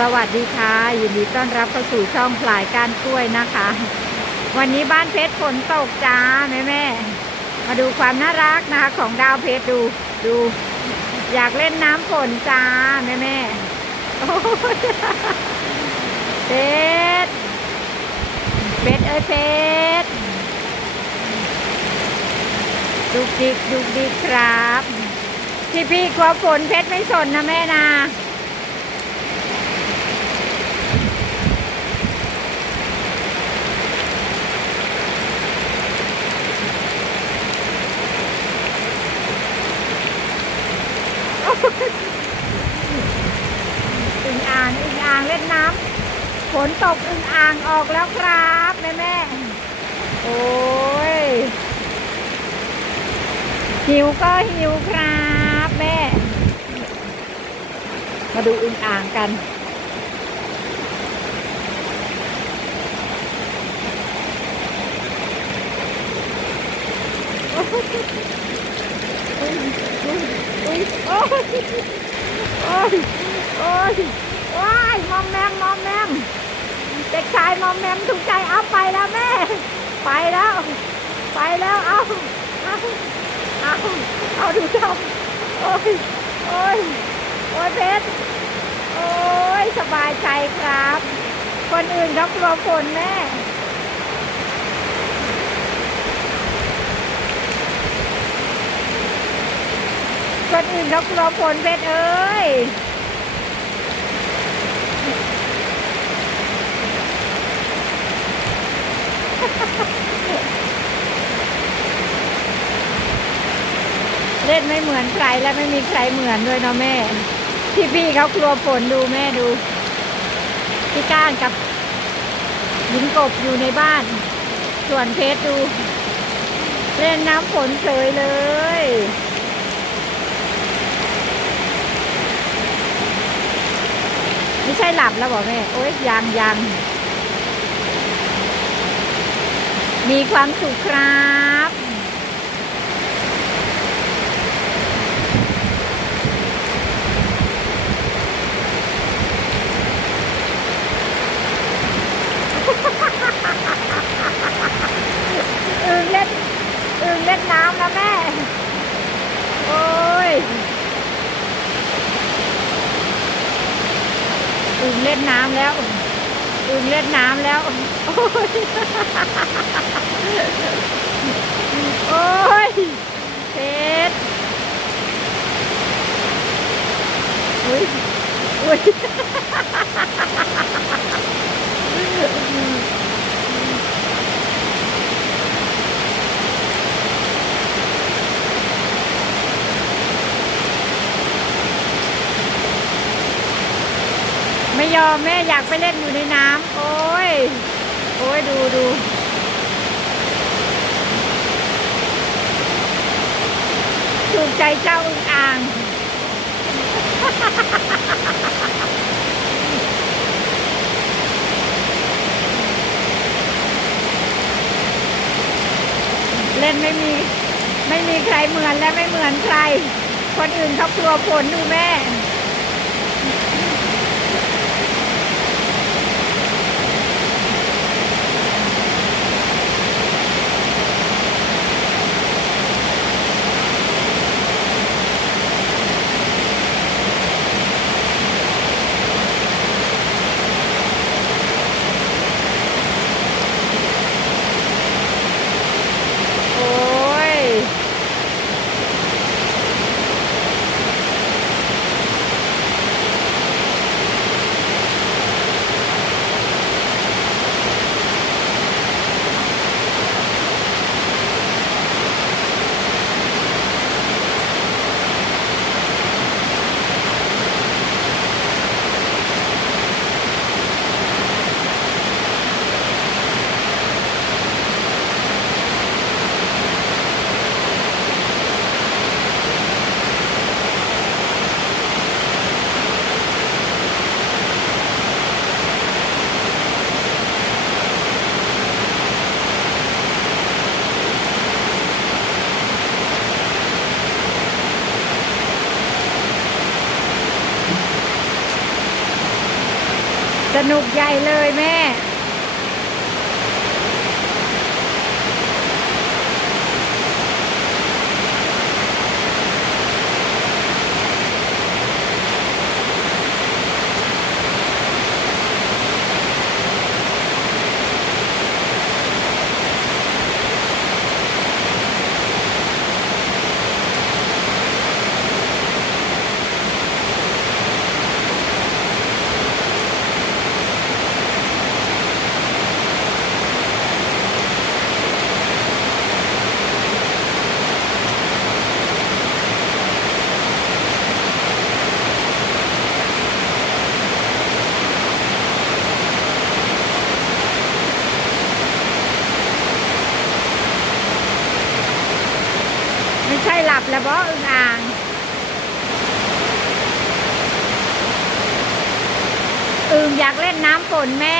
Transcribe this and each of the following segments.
สวัสดีค่ะยินดีต้อนรับเข้าสู่ช่องพลายก้านกล้วยนะคะ วันนี้บ้านเพชรฝนตกจ้าแม่แม่มาดูความน่ารักนะคะของดาวเพชรดูดู อยากเล่นน้ำฝนจ้าแม่แม่โอ้ยเพชรเพชรเอ้ยเพชรดุกดิกดุกดิกครับพี่พี่กลัวฝนเพชรไม่สนนะแม่นา อึ่งอ่างอึ่งอ่างเล่นน้ำฝ นตกอึงอ่างออกแล้วครับแม่แม่โอ้ยหิวก็หิวครับแม่ มาดูอึงอ่างกันอุ้ยอุ้ยอุ้ยโอ้ยโอ้ยโอ้ยว้ายมอมแมมมอมแมม เด็กชายมอมแมมถูกใจเอาไปแล้วแม่ ไปแล้ว ไปแล้วเอาเอาเอาเอาดูจอมโอ้ยโอ้ยโอ้ยเพชรโอ้ยสบายใจครับ คนอื่นเขากลัวฝนแม่คนอื่นเขากลัวฝนเพชรเอ้ย เล่นไม่เหมือนใครและไม่มีใครเหมือนด้วยเนาะแม่ พี่พี่เขากลัวฝนดูแม่ดู พี่ก้านกับหญิงกบอยู่ในบ้าน ส่วนเพชรดู เล่นน้ำฝนเฉยเลยไม่ใช่หลับแล้วบอกแม่ โอ๊ยยังยัง มีความสุขครับอึ่งเล่นอึ่งเล่นน้ำแล้วแม่ โอ้ยอึ่งเล่นน้ำแล้ว อึ่งเล่นน้ำแล้ว โอ้ย โอ้ยเพชรอุ้ยอุ้ย ยอมแม่อยากไปเล่นอยู่ในน้ำโอ้ย โอ้ยดูดูถูกใจเจ้าอึ่งอ่าง เล่นไม่มี ไม่มีใครเหมือนและไม่เหมือนใคร คนอื่นเขากลัวฝนดูแม่ โอ้ย สนุกใหญ่เลยแม่ ใช่หลับแล้วบออึงอ่างอึงอยากเล่นน้ำฝนแม่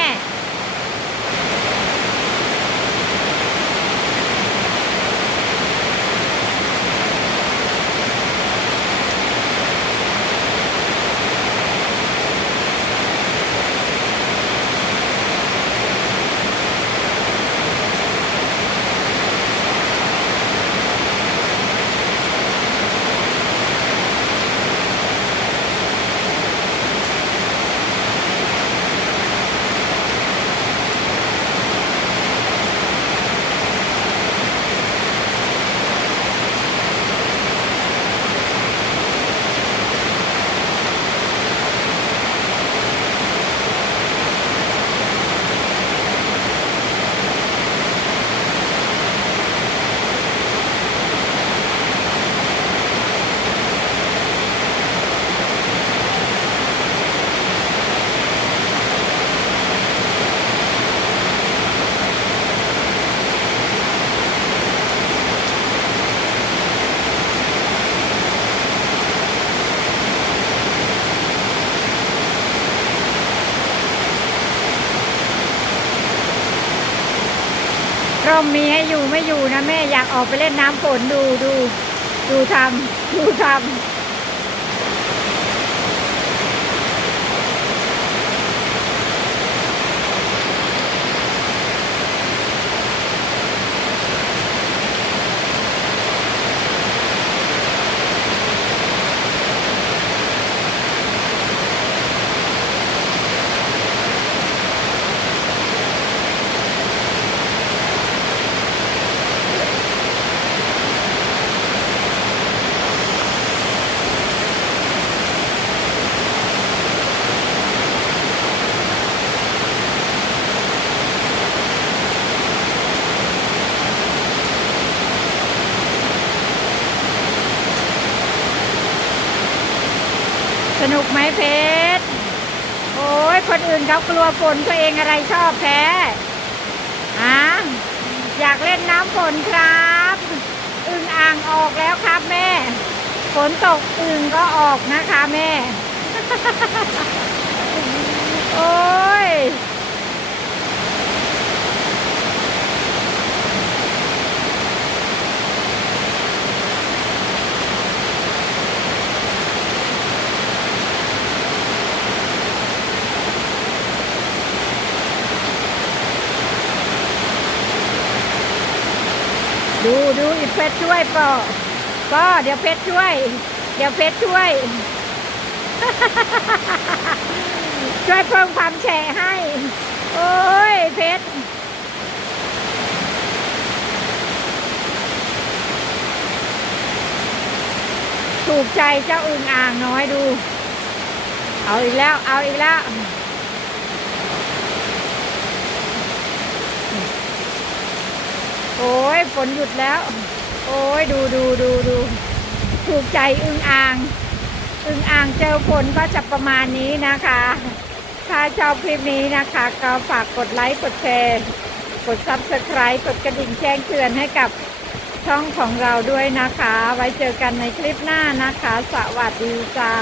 ร่มมีให้อยู่ไม่อยู่นะแม่อยากออกไปเล่นน้ำฝนดูดู ดูทำดูทำ นุกไหมเพชร โอ้ยคนอื่นเขากลัวฝนตัวเองอะไรชอบแพ้อะอยากเล่นน้ำฝนครับอึ่งอ่างออกแล้วครับแม่ ฝนตกอึ่งก็ออกนะคะแม่ โอ้ย ดูดูอีเพชรช่วยปอก็เดี๋ยวเพชรช่วย เดี๋ยวเพชรช่วย ช่วยเพิ่มความแฉะให้ โอ้ยเพชรถูกใจเจ้าอึ่งอ่างน้อยดู เอาอีกแล้ว เอาอีกแล้ว โอ้ยฝนหยุดแล้ว โอ้ยดูดูดูดูถูกใจอึงอ่าง อึงอ่างเจอฝนก็จะประมาณนี้นะคะ ถ้าชอบคลิปนี้นะคะ ก็ฝากกดไลค์กดแชร์กด subscribe กดกระดิ่งแจ้งเตือนให้กับช่องของเราด้วยนะคะ ไว้เจอกันในคลิปหน้านะคะ สวัสดีจ้า